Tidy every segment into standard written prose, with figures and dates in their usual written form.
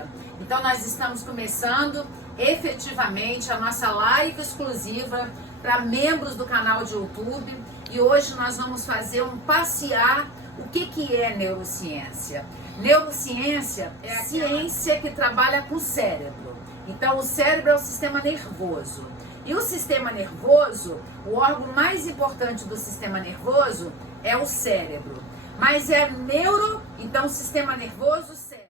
psíquica. Então nós estamos começando efetivamente a nossa live exclusiva para membros do canal de YouTube e hoje nós vamos fazer um passear. O que é neurociência? Neurociência é a ciência que trabalha com o cérebro. Então o cérebro é o sistema nervoso. E o sistema nervoso, o órgão mais importante do sistema nervoso é o cérebro. Mas é neuro, então sistema nervoso, cérebro.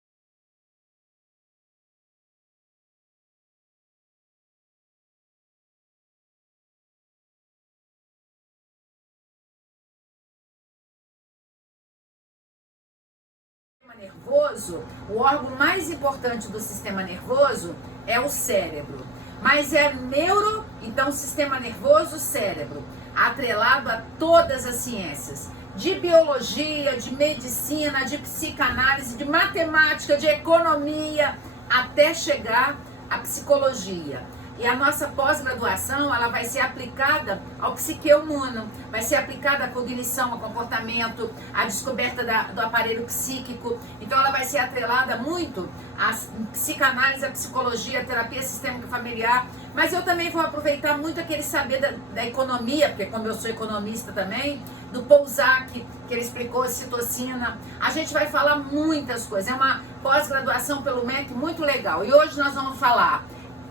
Nervoso, o órgão mais importante do sistema nervoso é o cérebro. Mas é neuro, então sistema nervoso, cérebro, atrelado a todas as ciências, de biologia, de medicina, de psicanálise, de matemática, de economia, até chegar à psicologia. E a nossa pós-graduação, ela vai ser aplicada ao psique humano, vai ser aplicada à cognição, ao comportamento, à descoberta do aparelho psíquico. Então ela vai ser atrelada muito à psicanálise, à psicologia, à terapia sistêmica familiar. Mas eu também vou aproveitar muito aquele saber da economia, porque como eu sou economista também, do Pousac, que ele explicou a citocina. A gente vai falar muitas coisas, é uma pós-graduação pelo MEC muito legal. E hoje nós vamos falar...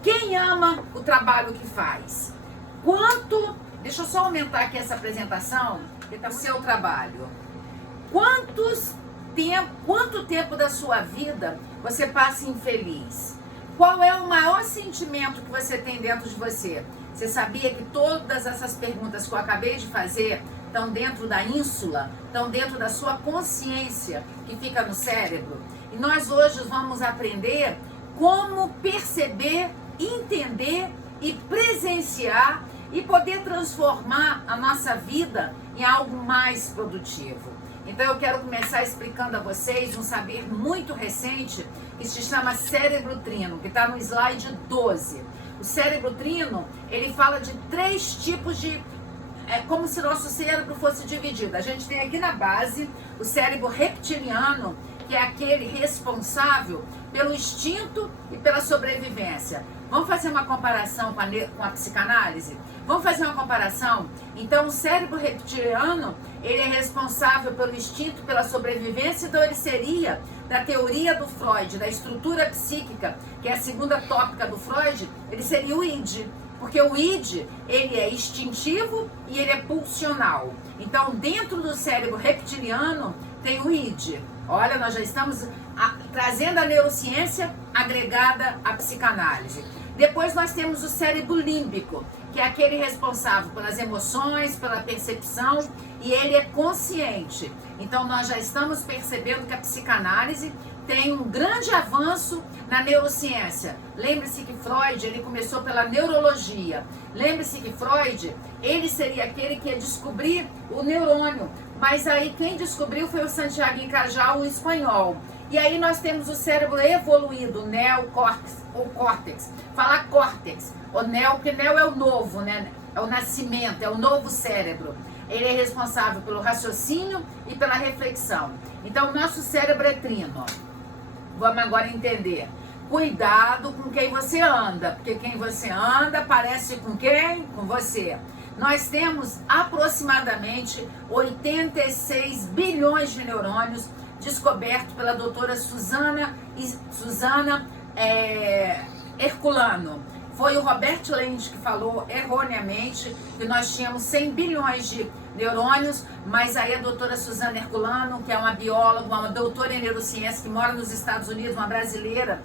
Quem ama o trabalho que faz? Deixa eu só aumentar aqui essa apresentação, que está o seu trabalho. Quanto tempo da sua vida você passa infeliz? Qual é o maior sentimento que você tem dentro de você? Você sabia que todas essas perguntas que eu acabei de fazer estão dentro da ínsula, estão dentro da sua consciência que fica no cérebro? E nós hoje vamos aprender como perceber, entender e presenciar e poder transformar a nossa vida em algo mais produtivo. Então eu quero começar explicando a vocês um saber muito recente que se chama cérebro trino, que está no slide 12. O cérebro trino, ele fala de 3 tipos de... É como se nosso cérebro fosse dividido. A gente tem aqui na base o cérebro reptiliano, que é aquele responsável pelo instinto e pela sobrevivência. Vamos fazer uma comparação com a psicanálise? Vamos fazer uma comparação? Então, o cérebro reptiliano, ele é responsável pelo instinto, pela sobrevivência, então ele seria, da teoria do Freud, da estrutura psíquica, que é a segunda tópica do Freud, ele seria o id. Porque o id, ele é instintivo e ele é pulsional. Então, dentro do cérebro reptiliano, tem o id. Olha, nós já estamos trazendo a neurociência agregada à psicanálise. Depois nós temos o cérebro límbico, que é aquele responsável pelas emoções, pela percepção, e ele é consciente. Então nós já estamos percebendo que a psicanálise tem um grande avanço na neurociência. Lembre-se que Freud, ele começou pela neurologia. Lembre-se que Freud, ele seria aquele que ia descobrir o neurônio. Mas aí quem descobriu foi o Santiago Cajal, um espanhol. E aí nós temos o cérebro evoluído, o neocórtex, ou córtex. Fala córtex, o neo, porque neo é o novo, né? É o nascimento, é o novo cérebro. Ele é responsável pelo raciocínio e pela reflexão. Então o nosso cérebro é trino. Vamos agora entender. Cuidado com quem você anda, porque quem você anda parece com quem? Com você. Nós temos aproximadamente 86 bilhões de neurônios descobertos pela doutora Suzana Herculano. Foi o Robert Lente que falou erroneamente que nós tínhamos 100 bilhões de neurônios, mas aí a doutora Suzana Herculano, que é uma bióloga, uma doutora em neurociência que mora nos Estados Unidos, uma brasileira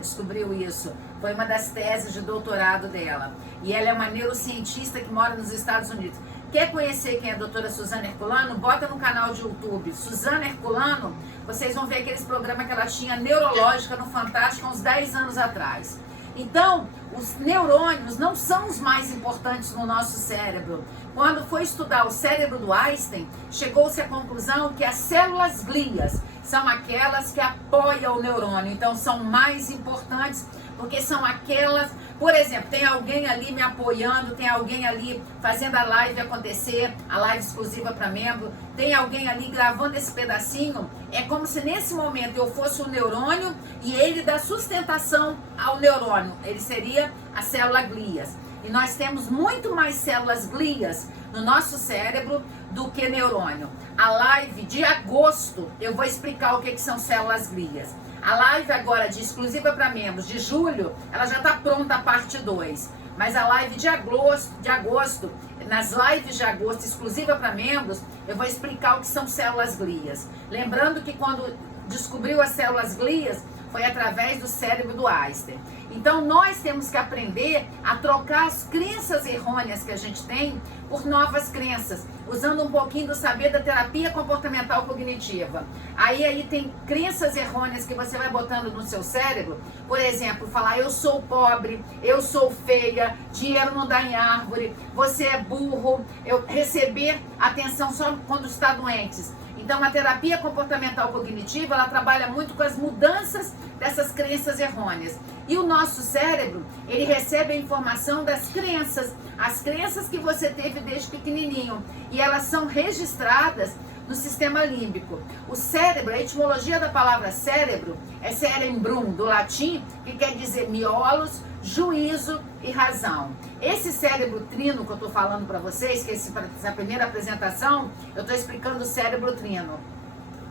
descobriu isso. Foi uma das teses de doutorado dela. E ela é uma neurocientista que mora nos Estados Unidos. Quer conhecer quem é a doutora Suzana Herculano? Bota no canal de YouTube. Suzana Herculano, vocês vão ver aqueles programas que ela tinha neurológica no Fantástico há uns 10 anos atrás. Então, os neurônios não são os mais importantes no nosso cérebro. Quando foi estudar o cérebro do Einstein, chegou-se à conclusão que as células glias, são aquelas que apoiam o neurônio. Então, são mais importantes, porque são aquelas... Por exemplo, tem alguém ali me apoiando, tem alguém ali fazendo a live acontecer, a live exclusiva para membro, tem alguém ali gravando esse pedacinho. É como se nesse momento eu fosse o neurônio e ele dá sustentação ao neurônio. Ele seria a célula glias. E nós temos muito mais células glias no nosso cérebro do que neurônio. A live de agosto eu vou explicar o que são células glias. A live agora de exclusiva para membros de julho, ela já está pronta a parte 2. Mas a live de agosto, nas lives de agosto exclusiva para membros, eu vou explicar o que são células glias. Lembrando que quando descobriu as células glias, foi através do cérebro do Einstein. Então nós temos que aprender a trocar as crenças errôneas que a gente tem por novas crenças, usando um pouquinho do saber da terapia comportamental cognitiva. Aí tem crenças errôneas que você vai botando no seu cérebro, por exemplo, falar eu sou pobre, eu sou feia, dinheiro não dá em árvore, você é burro, eu receber atenção só quando está doentes. Então, a terapia comportamental cognitiva, ela trabalha muito com as mudanças dessas crenças errôneas. E o nosso cérebro, ele recebe a informação das crenças, as crenças que você teve desde pequenininho. E elas são registradas no sistema límbico. O cérebro, a etimologia da palavra cérebro é cerebrum, do latim, que quer dizer miolos, juízo e razão. Esse cérebro trino que eu estou falando para vocês, que essa primeira apresentação, eu estou explicando o cérebro trino.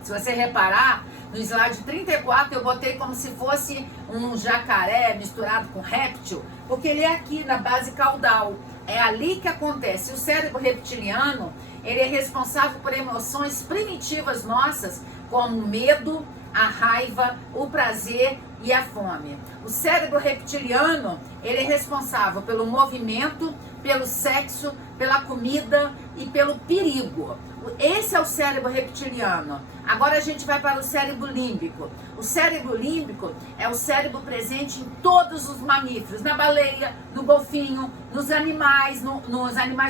Se você reparar, no slide 34 eu botei como se fosse um jacaré misturado com réptil, porque ele é aqui na base caudal. É ali que acontece. O cérebro reptiliano, ele é responsável por emoções primitivas nossas, como o medo, a raiva, o prazer e a fome. O cérebro reptiliano, ele é responsável pelo movimento, pelo sexo, pela comida e pelo perigo. Esse é o cérebro reptiliano. Agora a gente vai para o cérebro límbico. O cérebro límbico é o cérebro presente em todos os mamíferos, na baleia, no golfinho, nos animais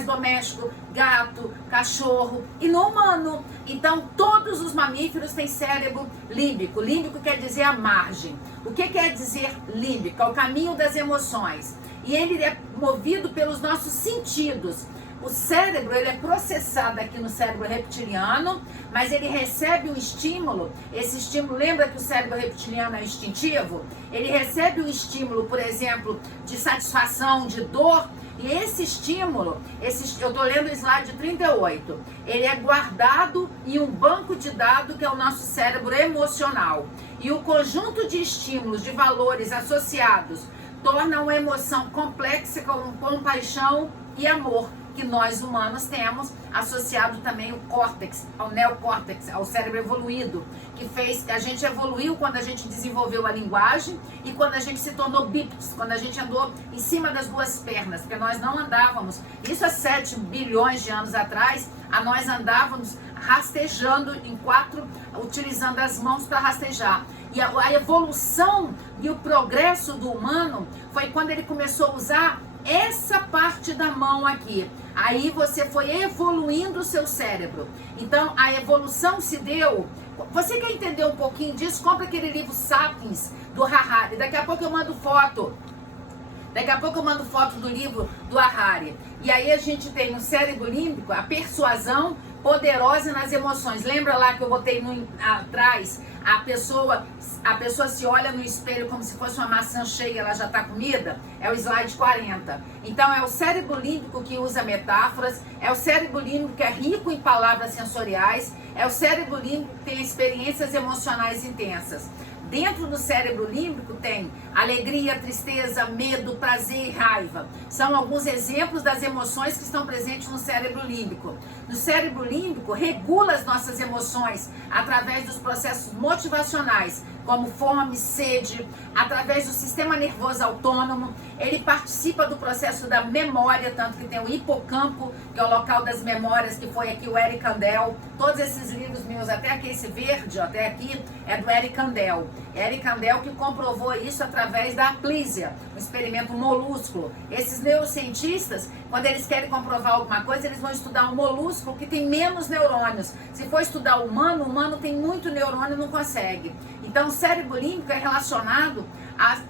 domésticos, gato, cachorro e no humano. Então todos os mamíferos têm cérebro límbico. Límbico quer dizer a margem. O que quer dizer límbico? É o caminho das emoções. E ele é movido pelos nossos sentidos. O cérebro, ele é processado aqui no cérebro reptiliano, mas ele recebe um estímulo. Esse estímulo, lembra que o cérebro reptiliano é instintivo? Ele recebe um estímulo, por exemplo, de satisfação, de dor. E esse estímulo, eu estou lendo o slide 38, ele é guardado em um banco de dados que é o nosso cérebro emocional. E o conjunto de estímulos, de valores associados, torna uma emoção complexa com compaixão e amor, que nós humanos temos, associado também o córtex, ao neocórtex, ao cérebro evoluído, que fez, a gente evoluiu quando a gente desenvolveu a linguagem e quando a gente se tornou bípedes, quando a gente andou em cima das duas pernas, porque nós não andávamos, isso há 7 bilhões de anos atrás, nós andávamos rastejando em 4, utilizando as mãos para rastejar. E a evolução e o progresso do humano foi quando ele começou a usar essa parte da mão aqui. Aí você foi evoluindo o seu cérebro. Então a evolução se deu. Você quer entender um pouquinho disso? Compra aquele livro Sapiens do Harari. Daqui a pouco eu mando foto. Do livro do Harari. E aí a gente tem no cérebro límbico a persuasão poderosa nas emoções. Lembra lá que eu botei atrás? A pessoa se olha no espelho como se fosse uma maçã cheia, ela já está comida? É o slide 40. Então é o cérebro límbico que usa metáforas, é o cérebro límbico que é rico em palavras sensoriais, é o cérebro límbico que tem experiências emocionais intensas. Dentro do cérebro límbico tem alegria, tristeza, medo, prazer e raiva. São alguns exemplos das emoções que estão presentes no cérebro límbico. No cérebro límbico regula as nossas emoções através dos processos motivacionais, como fome, sede, através do sistema nervoso autônomo. Ele participa do processo da memória, tanto que tem o hipocampo, que é o local das memórias, que foi aqui o Eric Kandel. Todos esses livros meus, até aqui esse verde, até aqui, é do Eric Kandel. Eric Kandel que comprovou isso através da aplísia, um experimento molúsculo. Esses neurocientistas, quando eles querem comprovar alguma coisa, eles vão estudar um molúsculo que tem menos neurônios. Se for estudar o humano tem muito neurônio e não consegue. Então, o cérebro límbico é relacionado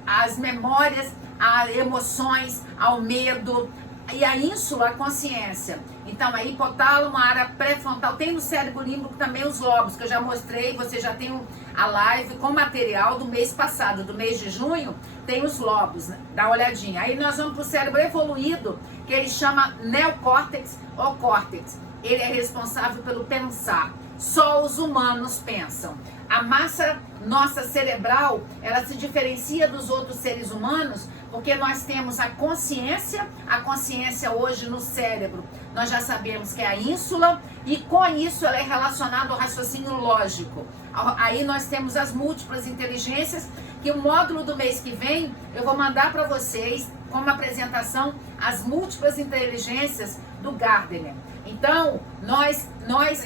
às memórias, a emoções, ao medo, e a ínsula, a consciência. Então, a hipotálamo, a área pré-frontal, tem no cérebro límbico também os lobos, que eu já mostrei, você já tem a live com material do mês passado, do mês de junho, tem os lobos, né? Dá uma olhadinha. Aí nós vamos para o cérebro evoluído, que ele chama neocórtex ou córtex. Ele é responsável pelo pensar. Só os humanos pensam. A massa nossa cerebral, ela se diferencia dos outros seres humanos porque nós temos a consciência hoje no cérebro. Nós já sabemos que é a ínsula e com isso ela é relacionada ao raciocínio lógico. Aí nós temos as múltiplas inteligências, que o módulo do mês que vem eu vou mandar para vocês como apresentação as múltiplas inteligências do Gardner. Então,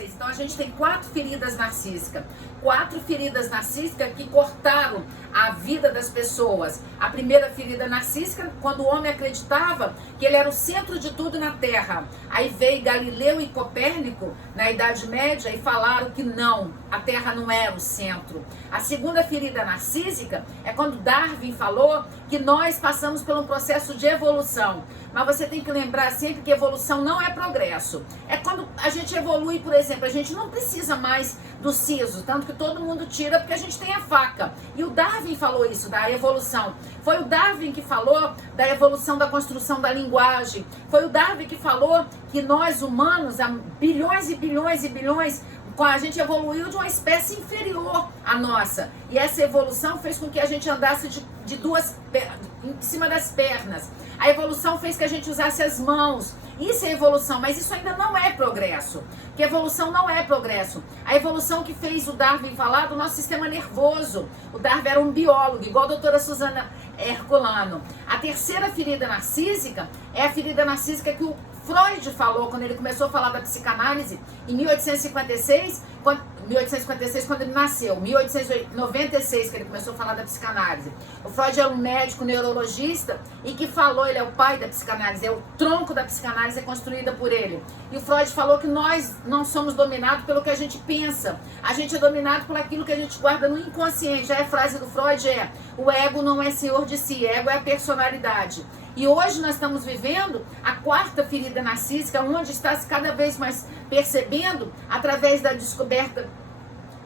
então a gente tem 4 feridas narcísicas. 4 feridas narcísicas que cortaram a vida das pessoas. A primeira ferida narcísica, quando o homem acreditava que ele era o centro de tudo na Terra. Aí veio Galileu e Copérnico, na Idade Média, e falaram que não, a Terra não era o centro. A segunda ferida narcísica é quando Darwin falou que nós passamos por um processo de evolução. Mas você tem que lembrar sempre que evolução não é progresso. É quando a gente evolui, por exemplo, a gente não precisa mais do siso, tanto que todo mundo tira porque a gente tem a faca. E o Darwin falou isso, da evolução. Foi o Darwin que falou da evolução da construção da linguagem. Foi o Darwin que falou que nós humanos, há bilhões e bilhões e bilhões, a gente evoluiu de uma espécie inferior à nossa. E essa evolução fez com que a gente andasse de duas em cima das pernas. A evolução fez que a gente usasse as mãos. Isso é evolução, mas isso ainda não é progresso. Que evolução não é progresso. A evolução que fez o Darwin falar do nosso sistema nervoso. O Darwin era um biólogo, igual a doutora Suzana Herculano. A terceira ferida narcísica é a ferida narcísica que o Freud falou quando ele começou a falar da psicanálise em 1856, quando ele nasceu, 1896 que ele começou a falar da psicanálise. O Freud é um médico neurologista e que falou, ele é o pai da psicanálise, é o tronco da psicanálise, é construída por ele. E o Freud falou que nós não somos dominados pelo que a gente pensa, a gente é dominado por aquilo que a gente guarda no inconsciente. A frase do Freud é: o ego não é senhor de si, ego é a personalidade. E hoje nós estamos vivendo a 4ª ferida narcísica, onde está se cada vez mais percebendo, através da descoberta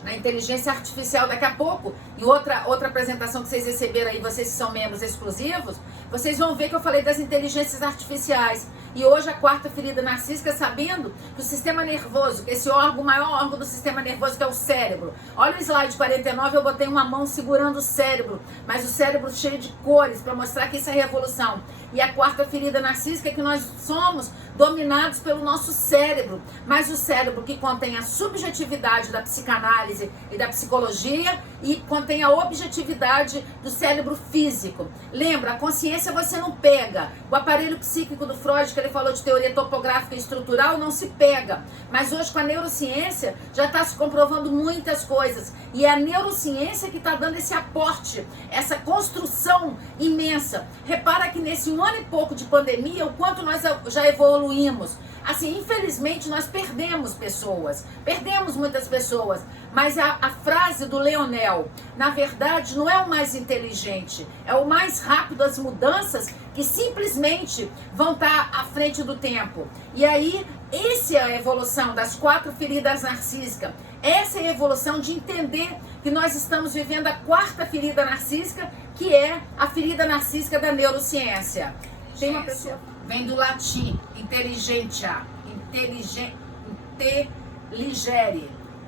da inteligência artificial daqui a pouco, e outra apresentação que vocês receberam aí, vocês que são membros exclusivos, vocês vão ver que eu falei das inteligências artificiais. E hoje a 4ª ferida narcísica, sabendo que o sistema nervoso, esse órgão, o maior órgão do sistema nervoso, que é o cérebro. Olha o slide 49, eu botei uma mão segurando o cérebro, mas o cérebro cheio de cores, para mostrar que isso é revolução. E a 4ª ferida narcísica é que nós somos dominados pelo nosso cérebro, mas o cérebro que contém a subjetividade da psicanálise e da psicologia e contém a objetividade do cérebro físico. Lembra, a consciência você não pega. O aparelho psíquico do Freud, que ele falou de teoria topográfica e estrutural, não se pega. Mas hoje com a neurociência já está se comprovando muitas coisas. E é a neurociência que está dando esse aporte, essa construção imensa. Repara que nesse 1 ano e pouco de pandemia, o quanto nós já evoluímos. Assim, infelizmente, nós perdemos pessoas, perdemos muitas pessoas, mas a frase do Leonel, na verdade, não é o mais inteligente, é o mais rápido às mudanças, que simplesmente vão estar à frente do tempo. E aí, essa é a evolução das 4 feridas narcísicas. Essa é a evolução de entender que nós estamos vivendo a 4ª ferida narcísica, que é a ferida narcísica da neurociência. Tem uma pessoa... Vem do latim, intelligentia, intelligere.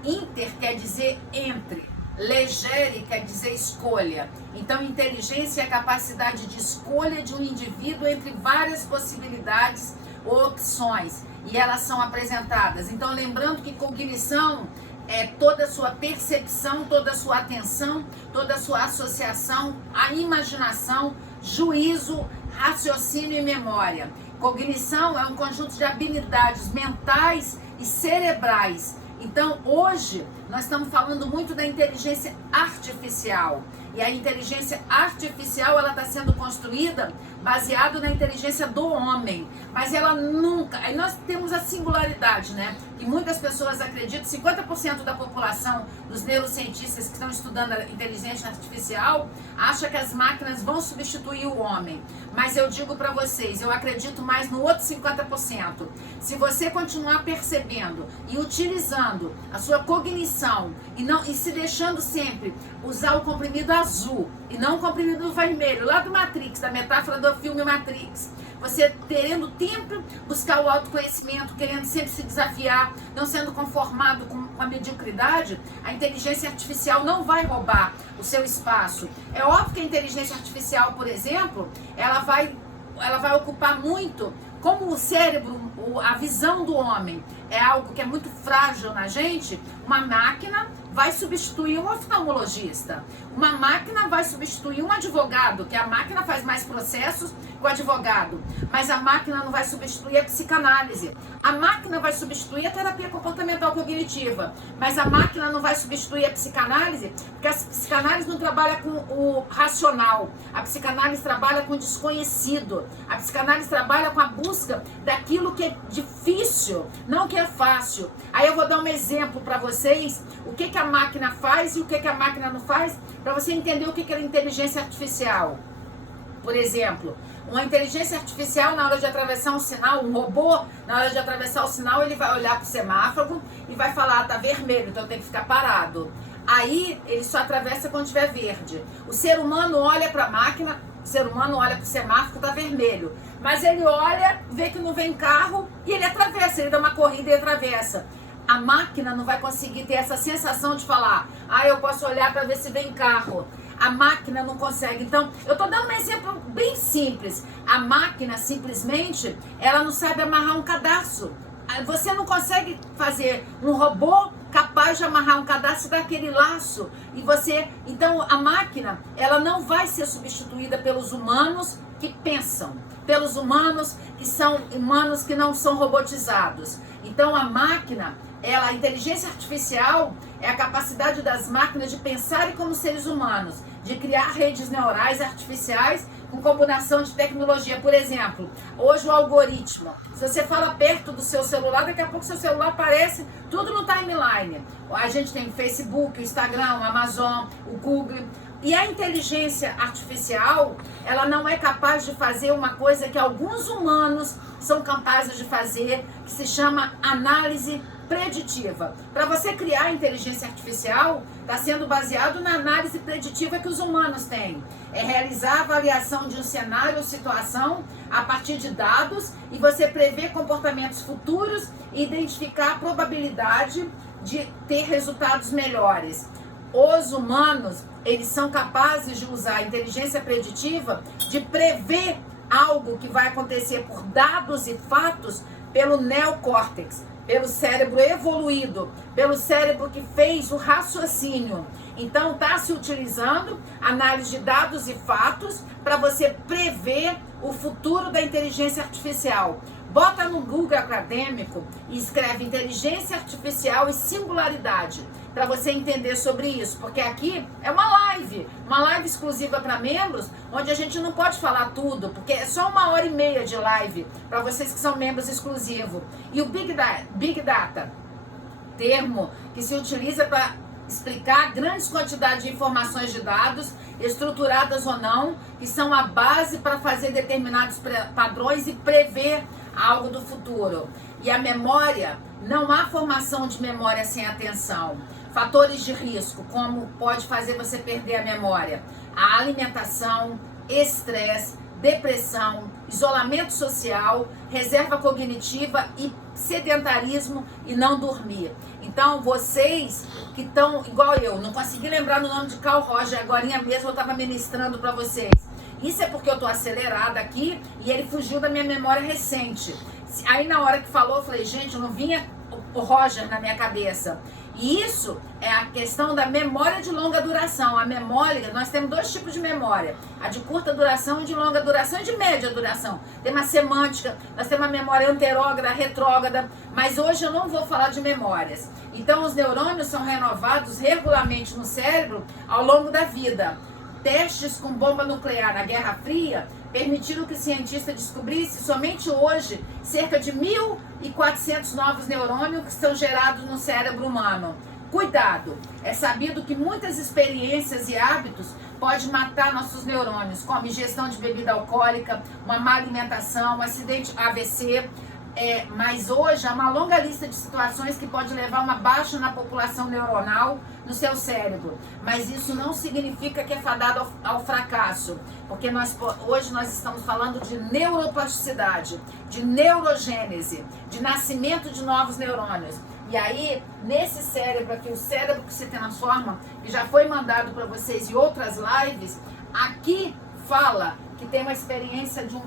Inter quer dizer entre, legere quer dizer escolha. Então, inteligência é a capacidade de escolha de um indivíduo entre várias possibilidades ou opções. E elas são apresentadas. Então, lembrando que cognição é toda a sua percepção, toda a sua atenção, toda a sua associação, a imaginação, juízo, raciocínio e memória. Cognição é um conjunto de habilidades mentais e cerebrais. Então, hoje, nós estamos falando muito da inteligência artificial. E a inteligência artificial, ela está sendo construída baseado na inteligência do homem. Mas ela nunca... Aí nós temos a singularidade, né? E muitas pessoas acreditam, 50% da população, dos neurocientistas que estão estudando a inteligência artificial, acha que as máquinas vão substituir o homem. Mas eu digo para vocês, eu acredito mais no outro 50%. Se você continuar percebendo e utilizando a sua cognição e se deixando sempre usar o comprimido azul e não o comprimido vermelho, lá do Matrix, da metáfora do filme Matrix, você querendo sempre buscar o autoconhecimento, querendo sempre se desafiar, não sendo conformado com a mediocridade, a inteligência artificial não vai roubar o seu espaço. É óbvio que a inteligência artificial, por exemplo, ela vai ocupar muito, como o cérebro, a visão do homem é algo que é muito frágil na gente, uma máquina vai substituir um oftalmologista. Uma máquina vai substituir um advogado, que a máquina faz mais processos que o advogado. Mas a máquina não vai substituir a psicanálise. A máquina vai substituir a terapia comportamental cognitiva. Mas a máquina não vai substituir a psicanálise, porque a psicanálise não trabalha com o racional. A psicanálise trabalha com o desconhecido. A psicanálise trabalha com a busca daquilo que é difícil, não que é fácil. Aí eu vou dar um exemplo para vocês, o que a máquina faz e o que a máquina não faz, para você entender o que é inteligência artificial. Por exemplo, uma inteligência artificial, na hora de atravessar um sinal, um robô, na hora de atravessar o sinal, ele vai olhar para o semáforo e vai falar, tá vermelho, então tem que ficar parado. Aí, ele só atravessa quando estiver verde. O ser humano olha para a máquina, o ser humano olha para o semáforo, tá vermelho. Mas ele olha, vê que não vem carro e ele atravessa, ele dá uma corrida e atravessa. A máquina não vai conseguir ter essa sensação de falar, eu posso olhar para ver se vem carro. A máquina não consegue. Então, eu estou dando um exemplo bem simples. A máquina, simplesmente, ela não sabe amarrar um cadarço. Você não consegue fazer um robô capaz de amarrar um cadastro daquele laço. Então, a máquina, ela não vai ser substituída pelos humanos que pensam, pelos humanos que são humanos que não são robotizados. Então, a máquina, a inteligência artificial é a capacidade das máquinas de pensarem como seres humanos, de criar redes neurais artificiais com combinação de tecnologia. Por exemplo, hoje o algoritmo, se você fala perto do seu celular, daqui a pouco seu celular aparece tudo no timeline. A gente tem o Facebook, o Instagram, o Amazon, o Google. E a inteligência artificial, ela não é capaz de fazer uma coisa que alguns humanos são capazes de fazer, que se chama análise preditiva. Para você criar a inteligência artificial, está sendo baseado na análise preditiva que os humanos têm. É realizar a avaliação de um cenário ou situação a partir de dados e você prever comportamentos futuros e identificar a probabilidade de ter resultados melhores. Os humanos, eles são capazes de usar a inteligência preditiva de prever algo que vai acontecer por dados e fatos pelo neocórtex, pelo cérebro evoluído, pelo cérebro que fez o raciocínio. Então, está se utilizando análise de dados e fatos para você prever o futuro da inteligência artificial. Bota no Google acadêmico e escreve inteligência artificial e singularidade, para você entender sobre isso, porque aqui é uma live exclusiva para membros, onde a gente não pode falar tudo, porque é só 1h30 de live para vocês que são membros exclusivos. E o Big Data, termo que se utiliza para explicar grandes quantidades de informações de dados, estruturadas ou não, que são a base para fazer determinados padrões e prever algo do futuro. E a memória, não há formação de memória sem atenção. Fatores de risco, como pode fazer você perder a memória? A alimentação, estresse, depressão, isolamento social, reserva cognitiva e sedentarismo e não dormir. Então, vocês que estão, igual eu, não consegui lembrar no nome de Carl Roger, agorinha mesmo eu estava ministrando para vocês. Isso é porque eu tô acelerada aqui e ele fugiu da minha memória recente. Aí na hora que falou, eu falei, gente, não vinha o Roger na minha cabeça. E isso é a questão da memória de longa duração. A memória, nós temos dois tipos de memória. A de curta duração e de longa duração e de média duração. Tem uma semântica, nós temos uma memória anterógrada, retrógrada, mas hoje eu não vou falar de memórias. Então os neurônios são renovados regularmente no cérebro ao longo da vida. Testes com bomba nuclear na Guerra Fria permitiram que o cientista descobrisse somente hoje cerca de 1.400 novos neurônios que são gerados no cérebro humano. Cuidado! É sabido que muitas experiências e hábitos podem matar nossos neurônios, como ingestão de bebida alcoólica, uma má alimentação, um acidente AVC. Mas hoje há uma longa lista de situações que pode levar a uma baixa na população neuronal no seu cérebro. Mas isso não significa que é fadado ao fracasso, porque hoje nós estamos falando de neuroplasticidade, de neurogênese, de nascimento de novos neurônios. E aí, nesse cérebro aqui, o cérebro que se transforma, que já foi mandado para vocês em outras lives, aqui fala que tem uma experiência de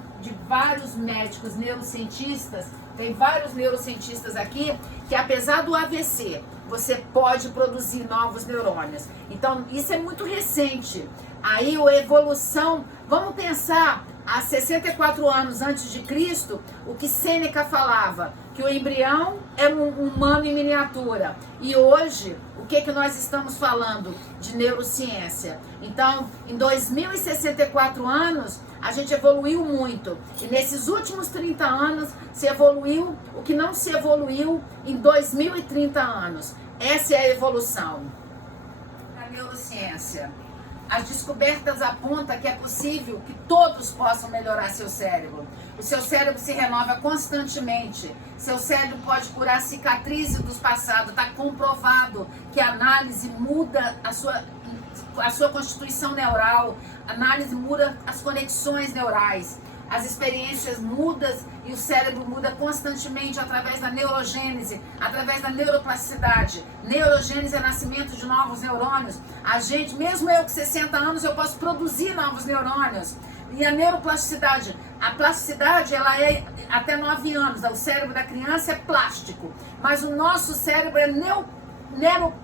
vários médicos neurocientistas, tem vários neurocientistas aqui, que apesar do AVC, você pode produzir novos neurônios. Então, isso é muito recente. Aí, a evolução, vamos pensar, há 64 anos antes de Cristo, o que Sêneca falava, que o embrião é um humano em miniatura. E hoje, o que nós estamos falando? De neurociência. Então, em 2064 anos, a gente evoluiu muito. E nesses últimos 30 anos, se evoluiu o que não se evoluiu em 2030 anos. Essa é a evolução. A neurociência. As descobertas apontam que é possível que todos possam melhorar seu cérebro. O seu cérebro se renova constantemente. Seu cérebro pode curar cicatrizes do passado. Está comprovado que a análise muda a sua constituição neural. A análise muda as conexões neurais. As experiências mudam e o cérebro muda constantemente através da neurogênese, através da neuroplasticidade. Neurogênese é nascimento de novos neurônios. A gente, mesmo eu com 60 anos, eu posso produzir novos neurônios. E a neuroplasticidade, a plasticidade, ela é até 9 anos. O cérebro da criança é plástico, mas o nosso cérebro é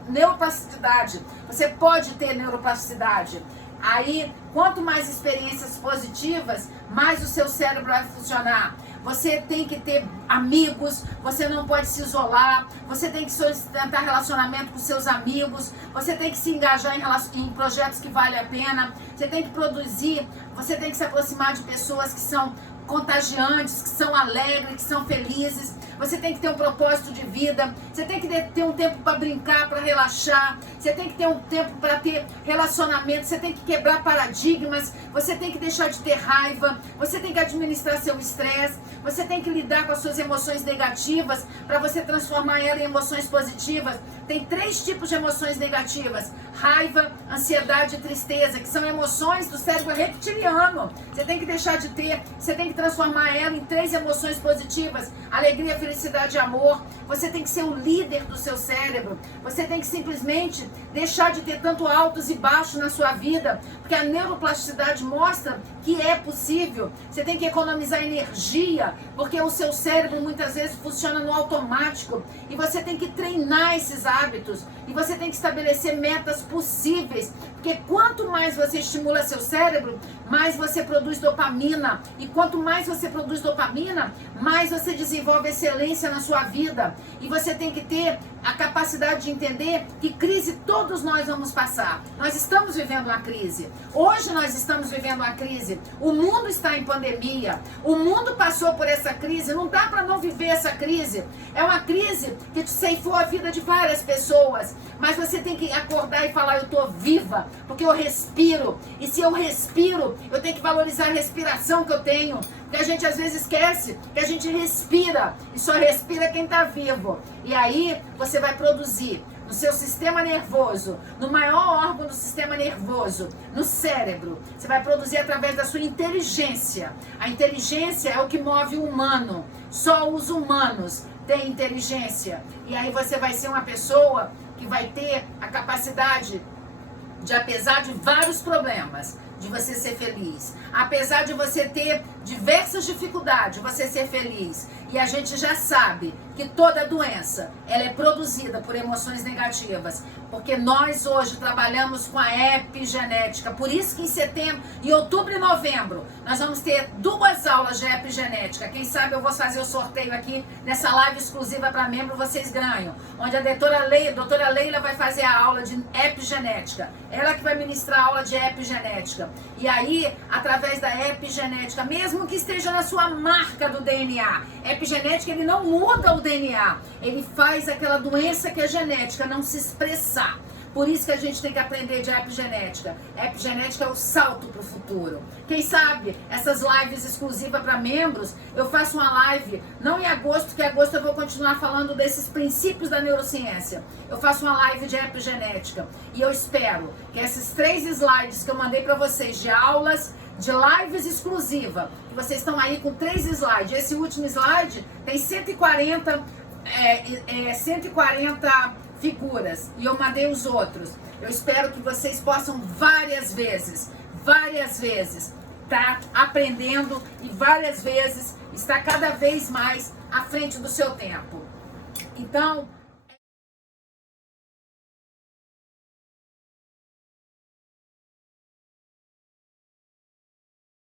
neuroplasticidade. Você pode ter neuroplasticidade. Aí, quanto mais experiências positivas, mais o seu cérebro vai funcionar. Você tem que ter amigos, você não pode se isolar, você tem que sustentar relacionamento com seus amigos, você tem que se engajar em projetos que valem a pena, você tem que produzir, você tem que se aproximar de pessoas que são contagiantes, que são alegres, que são felizes. Você tem que ter um propósito de vida, você tem que ter um tempo para brincar, para relaxar, você tem que ter um tempo para ter relacionamento, você tem que quebrar paradigmas, você tem que deixar de ter raiva, você tem que administrar seu estresse, você tem que lidar com as suas emoções negativas para você transformar ela em emoções positivas. Tem 3 tipos de emoções negativas: raiva, ansiedade e tristeza, que são emoções do cérebro reptiliano. Você tem que deixar de ter, você tem que transformar ela em 3 emoções positivas: alegria, felicidade e amor. Você tem que ser o líder do seu cérebro. Você tem que simplesmente deixar de ter tanto altos e baixos na sua vida, porque a neuroplasticidade mostra que é possível. Você tem que economizar energia, porque o seu cérebro muitas vezes funciona no automático, e você tem que treinar esses hábitos, e você tem que estabelecer metas possíveis, porque quanto mais você estimula seu cérebro, mais você produz dopamina, e quanto mais você produz dopamina, mais você desenvolve excelência na sua vida. E você tem que ter a capacidade de entender que crise todos nós vamos passar. Nós estamos vivendo uma crise. Hoje nós estamos vivendo uma crise. O mundo está em pandemia. O mundo passou por essa crise. Não dá para não viver essa crise. É uma crise que ceifou a vida de várias pessoas. Mas você tem que acordar e falar: eu estou viva, porque eu respiro. E se eu respiro, eu tenho que valorizar a respiração que eu tenho. Porque a gente às vezes esquece que a gente respira, e só respira quem está vivo. E aí você vai produzir no seu sistema nervoso, no maior órgão do sistema nervoso, no cérebro. Você vai produzir através da sua inteligência. A inteligência é o que move o humano. Só os humanos têm inteligência. E aí você vai ser uma pessoa que vai ter a capacidade de, apesar de vários problemas, de você ser feliz. Apesar de você ter diversas dificuldades, você ser feliz. E a gente já sabe que toda doença, ela é produzida por emoções negativas, porque nós hoje trabalhamos com a epigenética. Por isso que em setembro, em outubro e novembro, nós vamos ter 2 aulas de epigenética. Quem sabe eu vou fazer o sorteio aqui nessa live exclusiva para membro, vocês ganham. Onde a doutora Leila vai fazer a aula de epigenética. Ela que vai ministrar a aula de epigenética. E aí, através da epigenética, mesmo que esteja na sua marca do DNA, epigenética, ele não muda o DNA, ele faz aquela doença que é genética não se expressar. Por isso que a gente tem que aprender de epigenética. Epigenética é o salto para o futuro. Quem sabe, essas lives exclusivas para membros, eu faço uma live, não em agosto, porque em agosto eu vou continuar falando desses princípios da neurociência. Eu faço uma live de epigenética. E eu espero que esses 3 slides que eu mandei para vocês de aulas, de lives exclusiva, que vocês estão aí com 3 slides. Esse último slide tem 140 figuras e eu mandei os outros. Eu espero que vocês possam várias vezes, tá aprendendo e várias vezes estar cada vez mais à frente do seu tempo. Então,